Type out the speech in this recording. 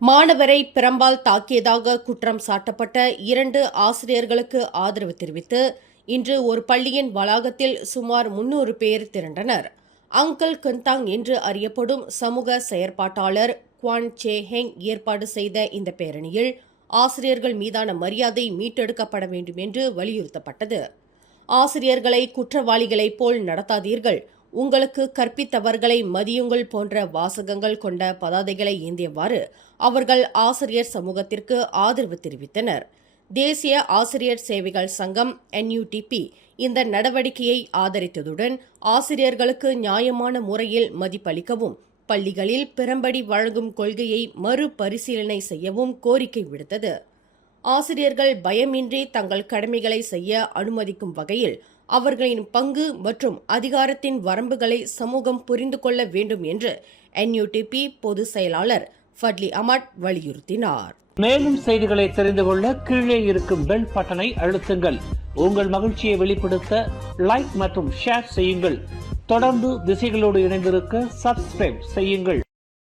மாணவரை பிரம்பால் தாக்கியதாக குற்றம் சாட்டப்பட்ட 2 ஆசிரியர்களுக்கு ஆதரவு தெரிவித்து இன்று ஒரு பள்ளியின் வளாகத்தில் சுமார் 300 பேர் திரண்டனர். அங்கிள் குந்தாங் என்று அறியப்படும் சமூக செயற்பாட்டாளர் குவான் சே ஹெங் ஏற்பாடு செய்த இந்த பேரணியில் ஆசிரியர்கள் மீதான மரியாதை மீட்டெடுக்கப்பட வேண்டும் என்று வலியுறுத்தப்பட்டது. ஆசிரியர்களை குற்றவாளிகளைப் போல் நடத்தாதீர்கள், உங்களுக்கு கற்பித்தவர்களை மதியுங்கள் போன்ற வாசகங்கள் கொண்ட பதாதைகளை ஏந்தியவாறு அவர்கள் ஆசிரியர் சமூகத்திற்கு ஆதரவு தெரிவித்தனர். தேசிய ஆசிரியர் சேவைகள் சங்கம் NUTP இந்த நடவடிக்கையை ஆதரித்ததுடன் ஆசிரியர்களுக்கு நியாயமான முறையில் மதிப்பளிக்கவும் பள்ளிகளில் பிறம்படி வழங்கும் கொள்கையை மறுபரிசீலனை செய்யவும் கோரிக்கை விடுத்தது. ஆசிரியர்கள் பயமின்றி தங்கள் கடமைகளை செய்ய அனுமதிக்கும் வகையில் அவர்களின் பங்கு மற்றும் அதிகாரத்தின் வரம்புகளை சமூகம் புரிந்து கொள்ள வேண்டும் என்று NUTP பொதுச் செயலாளர் ஃபட்லி அஹ்மத் வலியுறுத்தினார். மேலும் செய்திகளை தெரிந்து கொள்ள கீழே இருக்கும் பெல் பட்டனை அழுத்துங்கள். உங்கள் மகிழ்ச்சியை வெளிப்படுத்த லைக் மற்றும் ஷேர் செய்யுங்கள். தொடர்ந்து திசைகளோடு இணைந்திருக்க சப்ஸ்கிரைப் செய்யுங்கள்.